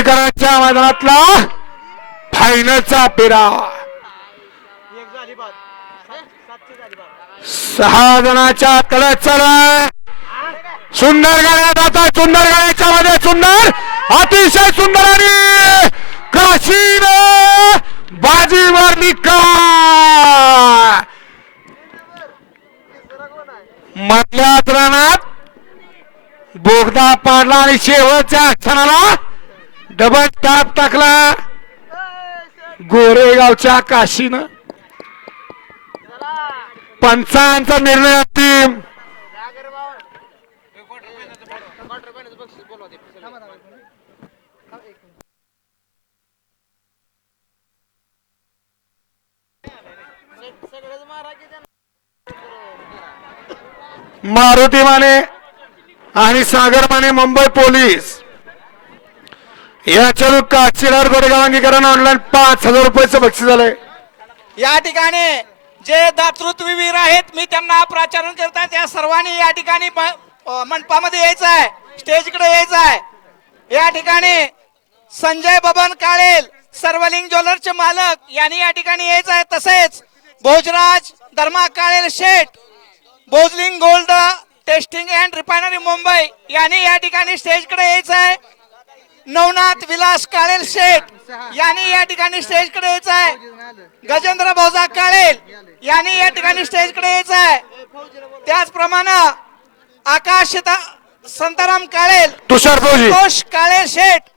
मुंबईकरांच्या मैदानातला फायनलचा पेरा सहा जणांच्या तळ्यात चालू सुंदर गाड्या जातात सुंदर गाड्याच्या मध्ये सुंदर अतिशय सुंदर आणि काशीन बाजीवर निकाल. मधल्या रानात बोगदा पाडला आणि शेवटच्या क्षणाला डबल टाप टाकला. गोरेगावच्या काशीनं. पंचांचा निर्णय अंतिम. मारुती माने आणि सागर माने मुंबई पोलीस. या चलू काशीदार गोरेगाव अंगीकरण ऑनलाईन पाच हजार रुपयाचं बक्षीस झालंय. या ठिकाणी जे दातृत्ववीर आहेत मी त्यांना प्राचारण करत आहे. त्या सर्वांनी या ठिकाणी म- मंडपामध्ये यायचं आहे. स्टेजकडे यायचं आहे. या ठिकाणी संजय बबन काळेल सर्वलिंग ज्वेलरचे मालक यांनी या ठिकाणी यायचं आहे. तसेच भोजराज धर्मा काळेल शेठ Bhojling gold testing and refinery Mumbai यांनी या ठिकाणी स्टेजकडे यायचं आहे. नवनाथ विलास काळेल शेठ यांनी या ठिकाणी स्टेजकडे यायचं आहे गजेंद्र भाऊजा काळेल यांनी या ठिकाणी स्टेजकडे यायचं आहे त्याचप्रमाणे आकाश सीता- संताराम काळेल तुषार काळेल शेठ